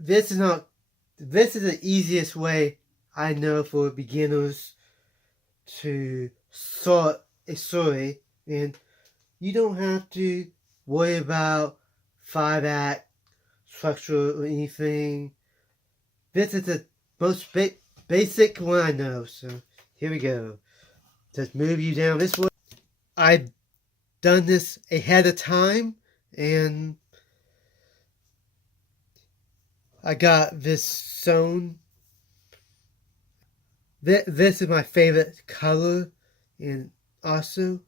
this is not, this is the easiest way I know for beginners to sort a story, and you don't have to worry about 5-act structure or anything. This is the most basic one I know, so here we go. Just move you down this way. I've done this ahead of time, and I got this sewn. This is my favorite color, and also,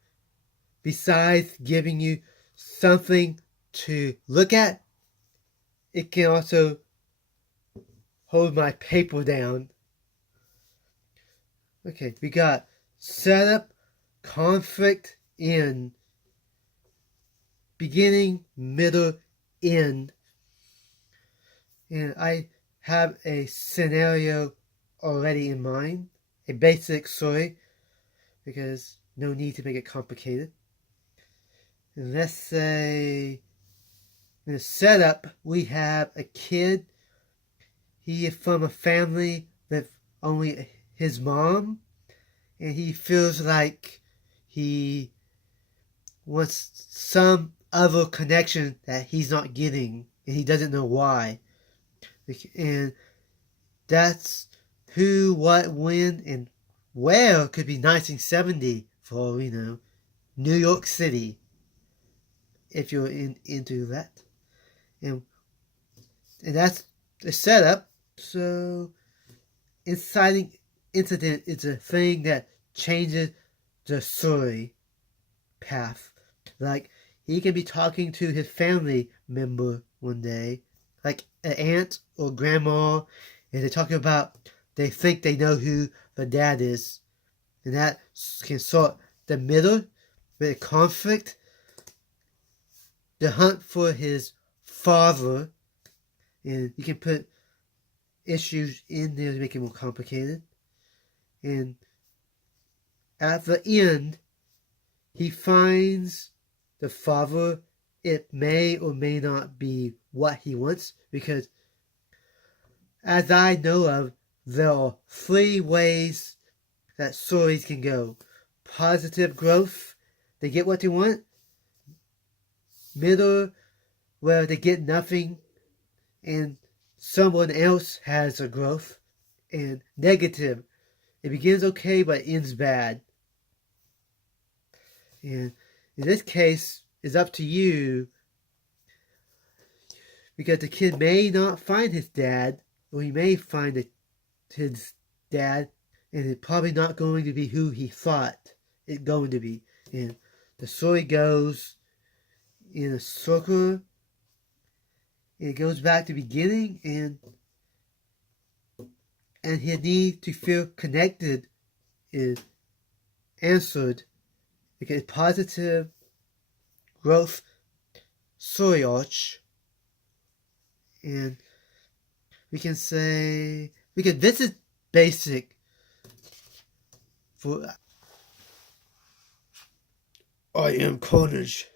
besides giving you something to look at, it can also hold my paper down. Okay, we got setup, conflict, end. Beginning, middle, end. And I have a scenario already in mind, a basic story, because no need to make it complicated. And let's say in the setup we have a kid. He is from a family with only his mom, and he feels like he wants some other connection that he's not getting, and he doesn't know why. And that's who, what, when, and where could be 1970 for all we know. New York City, if you're into that. And that's the setup. So, inciting incident is a thing that changes the story path. Like, he can be talking to his family member one day, like an aunt or grandma, and they're talking about, they think they know who the dad is. And that can sort the middle with a conflict, the hunt for his father, and you can put issues in there to make it more complicated. And at the end, he finds the father. It may or may not be what he wants, because as I know of, there are 3 ways that stories can go. Positive growth, they get what they want. Middle, where they get nothing and someone else has a growth. And negative, it begins okay but ends bad. And in this case, it's up to you, because the kid may not find his dad, or he may find his dad, and it's probably not going to be who he thought it's going to be. And the story goes in a circle, and it goes back to the beginning, and his need to feel connected is answered, because positive growth story arch. And we can say, this is basic for I am Carnage.